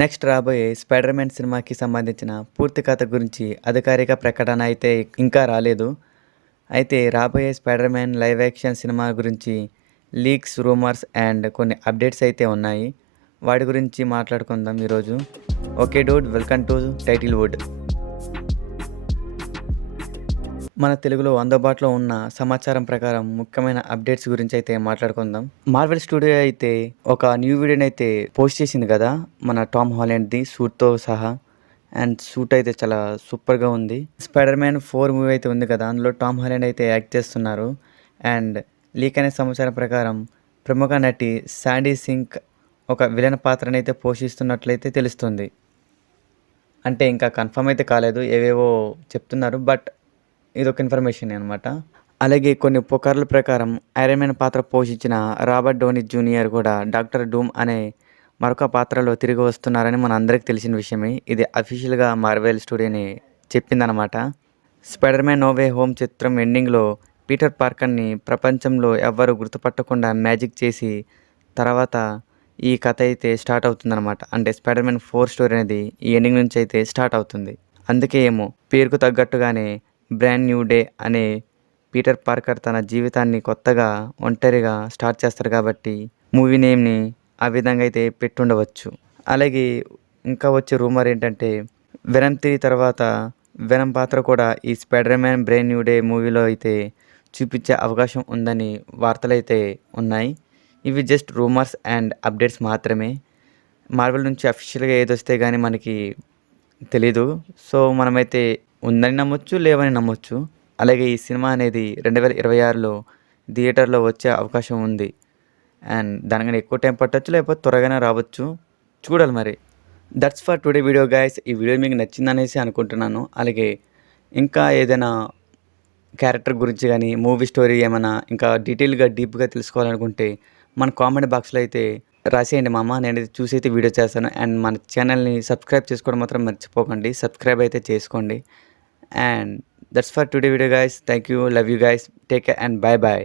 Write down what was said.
Next రాబోయే 'Spider man' సినిమాకి సంబంధించిన పూర్తి కథ గురించి అధికారిక ప్రకటన అయితే ఇంకా రాలేదు. అయితే రాబోయే 'స్పైడర్ మ్యాన్' లైవ్ యాక్షన్ సినిమా గురించి లీక్స్, రూమర్స్ అండ్ కొన్ని అప్డేట్స్ అయితే ఉన్నాయి. వాటి గురించి మాట్లాడుకుందాం ఈరోజు. Okay dude, welcome to title wood. మన తెలుగులో అందుబాటులో ఉన్న సమాచారం ప్రకారం ముఖ్యమైన అప్డేట్స్ గురించి అయితే మాట్లాడుకుందాం. మార్వెల్ స్టూడియో అయితే ఒక న్యూ వీడియోని అయితే పోస్ట్ చేసింది కదా, మన టామ్ హాలండ్ది సూట్తో సహా. అండ్ సూట్ అయితే చాలా సూపర్గా ఉంది. 'స్పైడర్ మ్యాన్ 4' మూవీ అయితే ఉంది కదా, అందులో టామ్ హాలండ్ అయితే యాక్ట్ చేస్తున్నారు. అండ్ లీక్ అనే సమాచారం ప్రకారం ప్రముఖ నటి శాండీ సింక్ ఒక విలన్ పాత్రనైతే అయితే పోషిస్తున్నట్లయితే తెలుస్తుంది. అంటే ఇంకా కన్ఫర్మ్ అయితే కాలేదు, ఏవేవో చెప్తున్నారు, బట్ ఇదొక ఇన్ఫర్మేషన్ అనమాట. అలాగే కొన్ని పుకార్ల ప్రకారం ఐరన్ మ్యాన్ పాత్ర పోషించిన రాబర్ట్ డౌనీ జూనియర్ కూడా డాక్టర్ డూమ్ అనే మరొక పాత్రలో తిరిగి వస్తున్నారని మన అందరికీ తెలిసిన విషయమే. ఇది అఫీషియల్గా మార్వెల్ స్టూడియోని చెప్పిందనమాట. 'Spider man no way home' చిత్రం ఎండింగ్లో పీటర్ పార్కర్ని ప్రపంచంలో ఎవ్వరూ గుర్తుపట్టకుండా మ్యాజిక్ చేసి తర్వాత ఈ కథ అయితే స్టార్ట్ అవుతుందన్నమాట. అంటే 'స్పైడర్ మ్యాన్ 4' స్టోరీ అనేది ఈ ఎండింగ్ నుంచి అయితే స్టార్ట్ అవుతుంది. అందుకే ఏమో పేరుకు తగ్గట్టుగానే బ్రాండ్ న్యూ డే అనే పీటర్ పార్కర్ తన జీవితాన్ని కొత్తగా ఒంటరిగా స్టార్ట్ చేస్తారు కాబట్టి మూవీ నేమ్ని ఆ విధంగా అయితే పెట్టుండవచ్చు. అలాగే ఇంకా వచ్చే రూమర్ ఏంటంటే వెనమ్ 3 తర్వాత వెనమ్ పాత్ర కూడా ఈ 'spider man brand new day' మూవీలో అయితే చూపించే అవకాశం ఉందని వార్తలైతే ఉన్నాయి. ఇవి జస్ట్ రూమర్స్ అండ్ అప్డేట్స్ మాత్రమే. మార్వెల్ నుంచి అఫీషియల్గా ఏదొస్తే కానీ మనకి తెలీదు. సో మనమైతే ఉందని నమ్మొచ్చు, లేవని నమ్మొచ్చు. అలాగే ఈ సినిమా అనేది 2026లో థియేటర్లో వచ్చే అవకాశం ఉంది. అండ్ దానికన్నా ఎక్కువ టైం పట్టొచ్చు, లేకపోతే త్వరగానే రావచ్చు. చూడాలి మరి. That's for today video guys. ఈ వీడియో మీకు నచ్చిందనేసి అనుకుంటున్నాను. అలాగే ఇంకా ఏదైనా క్యారెక్టర్ గురించి కానీ, మూవీ స్టోరీ ఏమైనా ఇంకా డీటెయిల్గా డీప్గా తెలుసుకోవాలనుకుంటే మన కామెంట్ బాక్స్లో అయితే రాసేయండి మామ. నేనైతే చూసి అయితే వీడియో చేస్తాను. అండ్ మన ఛానల్ని సబ్స్క్రైబ్ చేసుకోవడం మాత్రం మర్చిపోకండి. సబ్స్క్రైబ్ అయితే చేసుకోండి. And that's for today video guys. Thank you, love you guys, take care and bye bye.